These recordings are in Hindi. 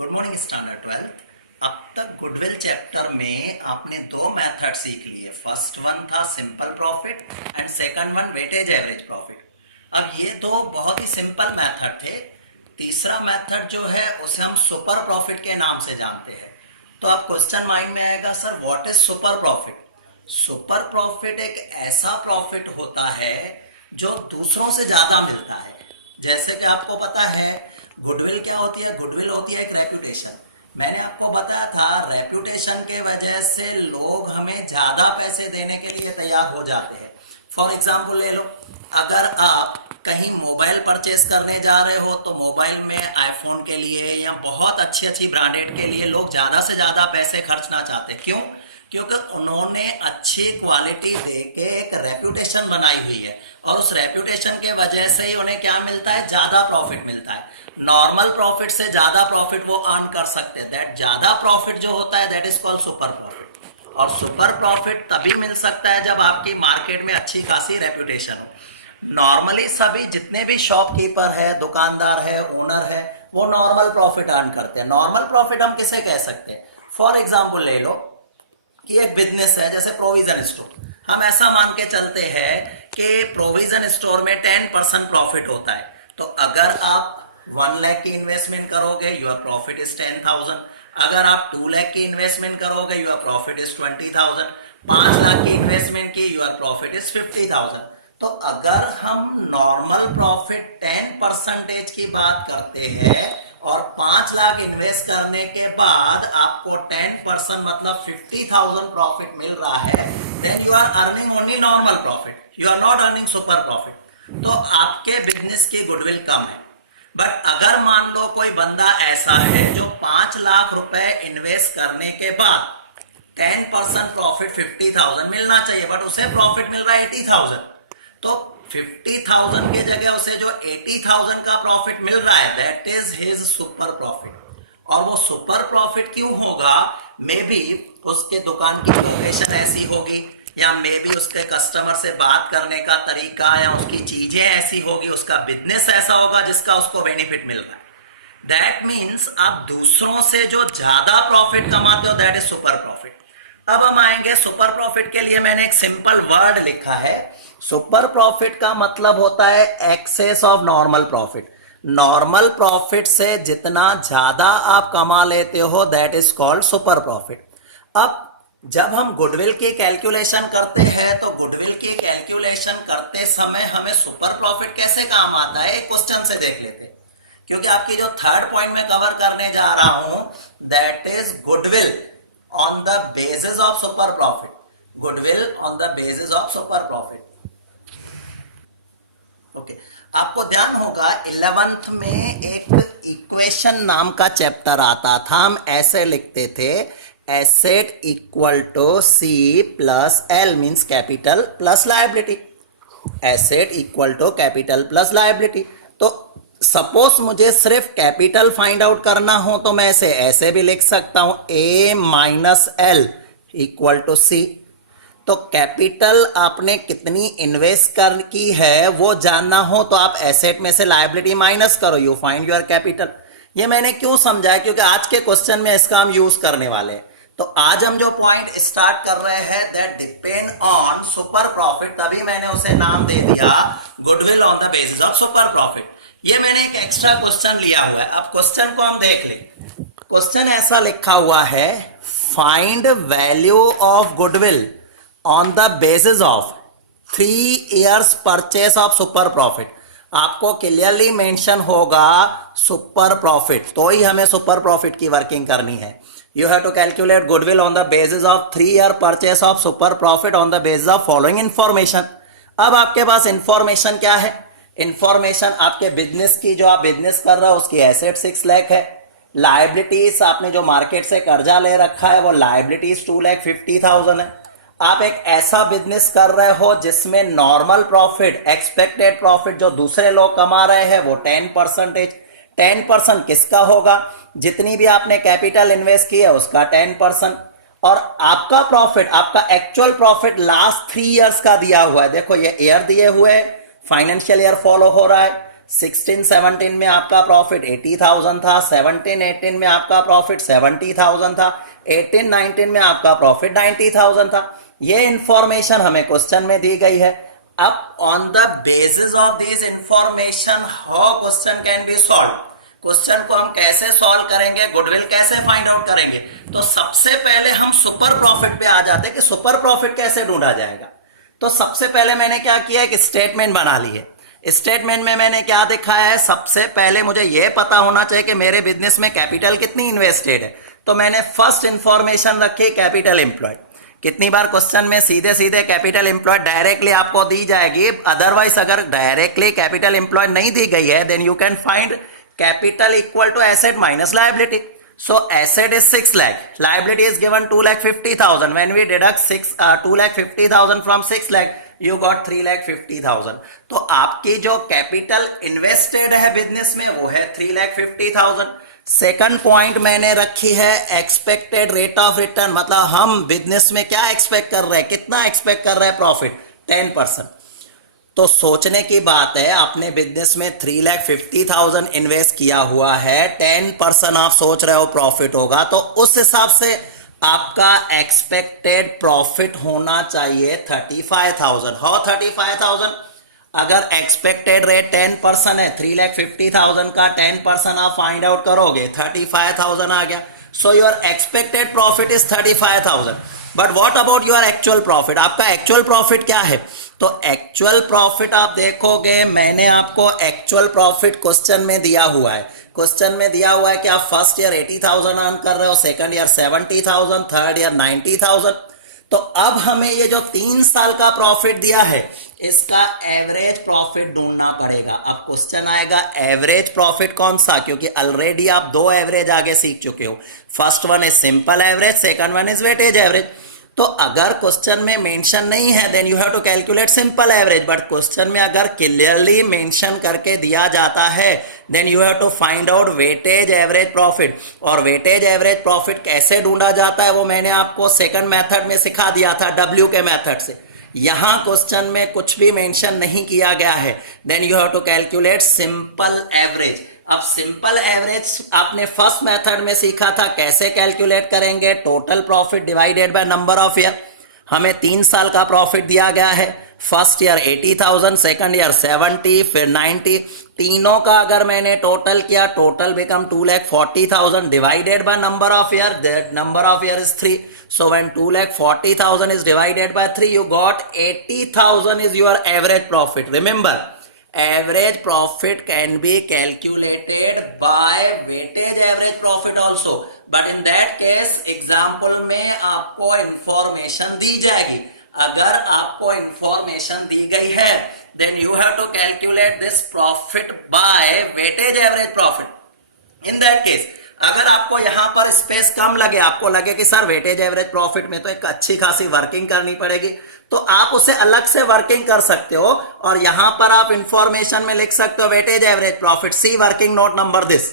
Good morning standard 12। अब तक गुडविल चैप्टर में आपने दो मेथड सीख लिए। फर्स्ट वन था simple profit and second one weightage average profit. अब ये दो बहुत ही सिंपल मेथड थे। तीसरा मेथड जो है उसे हम सुपर प्रॉफिट के नाम से जानते हैं। तो अब क्वेश्चन माइंड में आएगा, sir what is super profit? Super profit एक ऐसा प्रॉफिट होता है जो दूसरों से ज्यादा मिलता है। जैसे कि आपको पता है गुडविल क्या होती है? गुडविल होती है एक रेपुटेशन। मैंने आपको बताया था रेपुटेशन के वजह से लोग हमें ज्यादा पैसे देने के लिए तैयार हो जाते हैं। फॉर एग्जाम्पल ले लो, अगर आप कहीं मोबाइल परचेस करने जा रहे हो तो मोबाइल में आईफोन के लिए या बहुत अच्छी अच्छी ब्रांडेड के लिए लोग ज्यादा से ज्यादा पैसे खर्चना चाहते हैं। क्यों? क्योंकि उन्होंने अच्छी क्वालिटी देके एक रेपुटेशन बनाई हुई है और उस रेपुटेशन के वजह से ही उन्हें क्या मिलता है? ज्यादा प्रॉफिट मिलता है। नॉर्मल प्रॉफिट से ज्यादा प्रॉफिट वो अर्न कर सकते हैं। दैट ज्यादा प्रॉफिट जो होता है that is called super profit. और सुपर प्रॉफिट तभी मिल सकता है जब आपकी मार्केट में अच्छी खासी रेपुटेशन हो। नॉर्मली सभी जितने भी शॉपकीपर है, दुकानदार है, ओनर है, वो नॉर्मल प्रॉफिट अर्न करते हैं। नॉर्मल प्रॉफिट हम किसे कह सकते हैं? फॉर एग्जाम्पल ले लो कि एक बिजनेस है जैसे प्रोविजन स्टोर। हम ऐसा मान के चलते हैं कि प्रोविजन स्टोर में 10% प्रॉफिट होता है। तो अगर आप 1 लाख की इन्वेस्टमेंट करोगे, योर प्रॉफिट इज 10,000। अगर आप 2 लाख की इन्वेस्टमेंट करोगे, योर प्रॉफिट इज 20,000। 5 लाख की इन्वेस्टमेंट की, योर प्रॉफिट इज 50,000। तो अगर हम नॉर्मल प्रॉफिट 10% की बात करते हैं और 5 लाख इन्वेस्ट करने के बाद आपको 10% मतलब 50,000 प्रॉफिट मिल रहा है, then you are earning only normal profit, you are not earning super profit. तो आपके बिजनेस की गुडविल कम है। बट अगर मान लो कोई बंदा ऐसा है जो 5 लाख रुपए इन्वेस्ट करने के बाद 10% प्रॉफिट 50,000 मिलना चाहिए, बट उसे प्रॉफिट मिल रहा है 80,000। तो 50,000 के जगह उसे जो 80,000 का प्रॉफिट मिल रहा है that is his super profit. और वो सुपर प्रॉफिट क्यों होगा? मे बी उसके दुकान की लोकेशन ऐसी होगी, या मे बी उसके कस्टमर से बात करने का तरीका, या उसकी चीजें ऐसी होगी, उसका बिजनेस ऐसा होगा जिसका उसको बेनिफिट मिल रहा है। दैट मीन्स आप दूसरों से जो ज्यादा प्रॉफिट कमाते हो दैट इज सुपर प्रॉफिट। अब हम आएंगे सुपर प्रॉफिट के लिए। मैंने एक सिंपल वर्ड लिखा है। सुपर प्रॉफिट का मतलब होता है excess of normal profit. Normal profit से जितना ज्यादा आप कमा लेते हो that is called super profit. अब जब हम गुडविल की कैलकुलेशन करते हैं तो गुडविल की कैलकुलेशन करते समय हमें सुपर प्रॉफिट कैसे काम आता है एक क्वेश्चन से देख लेते हैं। क्योंकि आपकी जो थर्ड पॉइंट में कवर करने जा रहा हूं that is goodwill on the basis of super profit. Goodwill on the basis of super profit. Okay, आपको ध्यान होगा 11th में एक इक्वेशन नाम का चैप्टर आता था। हम ऐसे लिखते थे, asset equal to C plus L means capital plus liability. Asset equal to capital plus liability. तो सपोज मुझे सिर्फ कैपिटल फाइंड आउट करना हो तो मैं ऐसे भी लिख सकता हूं, ए माइनस एल इक्वल टू सी। तो कैपिटल आपने कितनी इन्वेस्ट कर की है वो जानना हो तो आप एसेट में से लायबिलिटी माइनस करो, यू फाइंड योर कैपिटल। ये मैंने क्यों समझाया? क्योंकि आज के क्वेश्चन में इसका हम यूज करने वाले हैं। तो आज हम जो पॉइंट स्टार्ट कर रहे हैं that depend on super profit, तभी मैंने उसे नाम दे दिया goodwill on the basis of super profit. ये मैंने एक एक्स्ट्रा क्वेश्चन लिया हुआ है। अब क्वेश्चन को हम देख लें। क्वेश्चन ऐसा लिखा हुआ है, find value of goodwill on the basis of 3 years purchase of super profit. आपको क्लियरली मेंशन होगा सुपर प्रॉफिट, तो ही हमें सुपर प्रॉफिट की वर्किंग करनी है। You have to calculate goodwill on the basis of 3 year purchase of super profit on the basis of following information। अब आपके पास इंफॉर्मेशन क्या है? इंफॉर्मेशन आपके बिजनेस की, जो आप बिजनेस कर रहे हो उसकी एसेट 6 लाख है। लायबिलिटीज आपने जो मार्केट से कर्जा ले रखा है वो लायबिलिटीज 2,50,000 है। आप एक ऐसा बिजनेस कर रहे हो जिसमें नॉर्मल प्रॉफिट, एक्सपेक्टेड प्रॉफिट जो दूसरे लोग कमा रहे हैं वो 10%। 10% किसका होगा? जितनी भी आपने कैपिटल इन्वेस्ट की है उसका 10%। और आपका प्रॉफिट, आपका एक्चुअल प्रॉफिट लास्ट 3 years का दिया हुआ है। देखो ये ईयर दिए हुए, फाइनेंशियल ईयर फॉलो हो रहा है। 16-17 में आपका प्रॉफिट 80,000 था, 17-18 में आपका प्रॉफिट 70,000 था, 18-19 में आपका प्रॉफिट 90,000 था। ये इंफॉर्मेशन हमें क्वेश्चन में दी गई है। अब on the basis of this information how question can be solve, question को हम कैसे सॉल्व करेंगे, गुडविल कैसे फाइंड आउट करेंगे। तो सबसे पहले हम सुपर प्रॉफिट पे आ जाते हैं कि सुपर प्रॉफिट कैसे ढूंढा जाएगा। तो सबसे पहले मैंने क्या किया, एक स्टेटमेंट बना ली है। स्टेटमेंट में मैंने क्या दिखाया है, सबसे पहले मुझे यह पता होना चाहिए कि मेरे बिजनेस में कैपिटल कितनी इन्वेस्टेड है। तो मैंने फर्स्ट इंफॉर्मेशन रखी कैपिटल एम्प्लॉयड। कितनी बार क्वेश्चन में सीधे सीधे कैपिटल एम्प्लॉयड डायरेक्टली आपको दी जाएगी, अदरवाइज अगर डायरेक्टली कैपिटल एम्प्लॉयड नहीं दी गई है then you can find capital equal to asset minus liability. So asset is 6 lakh, liability is given 2,50,000. When we deduct 2,50,000 from 6 lakh, you got 3,50,000. तो आपकी जो कैपिटल इन्वेस्टेड है बिजनेस में वो है 3,50,000. सेकंड पॉइंट मैंने रखी है एक्सपेक्टेड रेट ऑफ रिटर्न, मतलब हम बिजनेस में क्या एक्सपेक्ट कर रहे हैं, कितना एक्सपेक्ट कर रहे हैं प्रॉफिट, 10%। तो सोचने की बात है, आपने बिजनेस में 3,50,000 इन्वेस्ट किया हुआ है, 10% आप सोच रहे हो प्रॉफिट होगा, तो उस हिसाब से आपका एक्सपेक्टेड प्रॉफिट होना चाहिए 35,000। हाउ 35,000? अगर एक्सपेक्टेड रेट 10% है, 3,50,000 का 10% आप फाइंड आउट करोगे, 35,000 आ गया। So your expected profit is 35,000। But what about your actual profit, आपका एक्चुअल प्रॉफिट क्या है? तो एक्चुअल प्रॉफिट आप देखोगे, मैंने आपको एक्चुअल प्रॉफिट क्वेश्चन में दिया हुआ है। क्वेश्चन में दिया हुआ है कि आप फर्स्ट ईयर 80,000 अर्न कर रहे हो, सेकंड ईयर 70,000, थर्ड ईयर 90,000। तो अब हमें ये जो 3 साल का प्रॉफिट दिया है इसका एवरेज प्रॉफिट ढूंढना पड़ेगा। अब क्वेश्चन आएगा एवरेज प्रॉफिट कौन सा, क्योंकि ऑलरेडी आप 2 एवरेज आगे सीख चुके हो। First one is simple average, second one is weightage average. तो अगर क्वेश्चन में मेंशन नहीं है then you have to calculate simple average, but question में अगर क्लियरली मेंशन करके दिया जाता है then you have to find out weightage average profit. और वेटेज एवरेज प्रॉफिट कैसे ढूंढा जाता है वो मैंने आपको सेकंड मेथड में सिखा दिया था, डब्ल्यू के मेथड से। यहां क्वेश्चन में कुछ भी मेंशन नहीं किया गया है, then you have to calculate simple average. अब सिंपल एवरेज आपने फर्स्ट मेथड में सीखा था, कैसे कैलकुलेट करेंगे, total profit divided by number of year. हमें 3 साल का प्रॉफिट दिया गया है, फर्स्ट ईयर 80,000, सेकंड ईयर 70, फिर 90। तीनों का अगर मैंने टोटल किया, total become 2,40,000 divided by number of year, that number of year is 3। So when 2,40,000 is divided by 3, you got 80,000 is your average profit. Remember, average profit can be calculated by weightage average profit also. But in that case, example में आपको information दी जाएगी। अगर आपको information दी गई है, then you have to calculate this profit by weightage average profit. In that case, अगर आपको यहां पर स्पेस कम लगे, आपको लगे कि सर वेटेज एवरेज प्रॉफिट में तो एक अच्छी खासी वर्किंग करनी पड़ेगी, तो आप उसे अलग से वर्किंग कर सकते हो और यहां पर आप इंफॉर्मेशन में लिख सकते हो weightage average profit, see working note number this.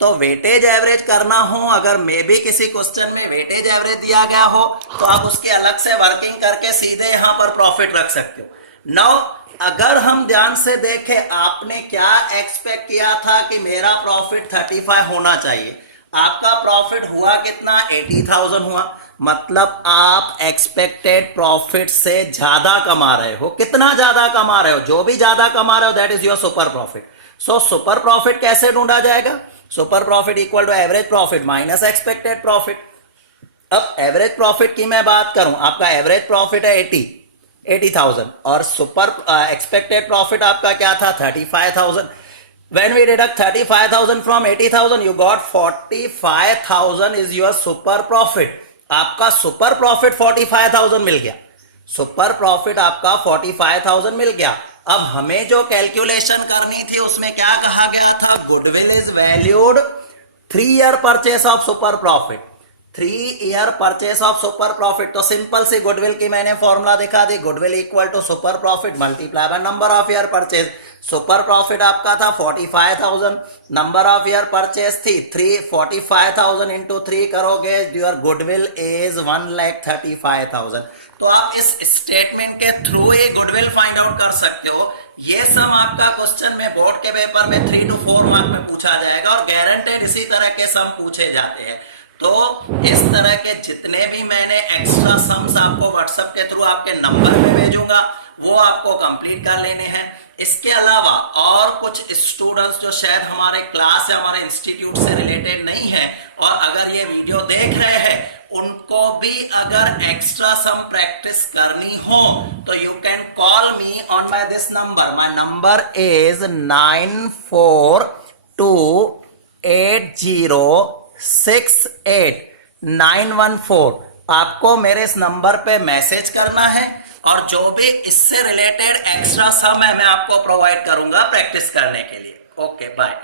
तो वेटेज एवरेज करना हो, अगर मे भी किसी क्वेश्चन में वेटेज एवरेज दिया गया हो तो आप उसके अलग से वर्किंग करके सीधे यहां पर प्रॉफिट रख सकते हो। नाउ अगर हम ध्यान से देखें, आपने क्या एक्सपेक्ट किया था कि मेरा प्रॉफिट 35 होना चाहिए, आपका प्रॉफिट हुआ कितना, 80,000 हुआ। मतलब आप एक्सपेक्टेड प्रॉफिट से ज्यादा कमा रहे हो। कितना ज्यादा कमा रहे हो? जो भी ज्यादा कमा रहे हो that is your super profit. So super profit कैसे ढूंढा जाएगा? Super profit equal to average profit minus expected profit. अब एवरेज प्रॉफिट की मैं बात करूं, आपका एवरेज प्रॉफिट है 80,000 और सुपर एक्सपेक्टेड प्रॉफिट आपका क्या था, 35,000। When we deduct 35,000 from 80,000, you got 45,000 is your super profit. आपका सुपर प्रॉफिट 45,000 मिल गया। सुपर प्रॉफिट आपका 45,000 मिल गया। अब हमें जो कैलकुलेशन करनी थी उसमें क्या कहा गया था, goodwill is valued 3 year purchase of super profit, 3 year purchase of super profit. तो सिंपल सी गुडविल की मैंने फॉर्मूला दिखा दी, goodwill equal to super profit multiply by number of year purchase. Super profit आपका था 45,000, नंबर ऑफ ईयर परचेस थी 3, 45,000 इंटू 3 करोगे, योर गुडविल इज 1,35,000। तो आप इस स्टेटमेंट के थ्रू ही गुडविल फाइंड आउट कर सकते हो। ये सम आपका क्वेश्चन में बोर्ड के पेपर में 3 to 4 मार्क में पूछा जाएगा और गारंटेड इसी तरह के सम पूछे जाते हैं। तो इस तरह के जितने भी मैंने एक्स्ट्रा समस आपको व्हाट्सएप के थ्रू आपके नंबर पे भेजूंगा वो आपको कंप्लीट कर लेने हैं। इसके अलावा और कुछ स्टूडेंट्स जो शायद हमारे क्लास या हमारे इंस्टीट्यूट से रिलेटेड नहीं है और अगर ये वीडियो देख रहे हैं, उनको भी अगर एक्स्ट्रा सम प्रैक्टिस करनी हो तो you can call me on my this number. My number is 9428068914। आपको मेरे इस नंबर पे मैसेज करना है और जो भी इससे रिलेटेड एक्स्ट्रा सम है मैं आपको प्रोवाइड करूंगा प्रैक्टिस करने के लिए। Okay bye.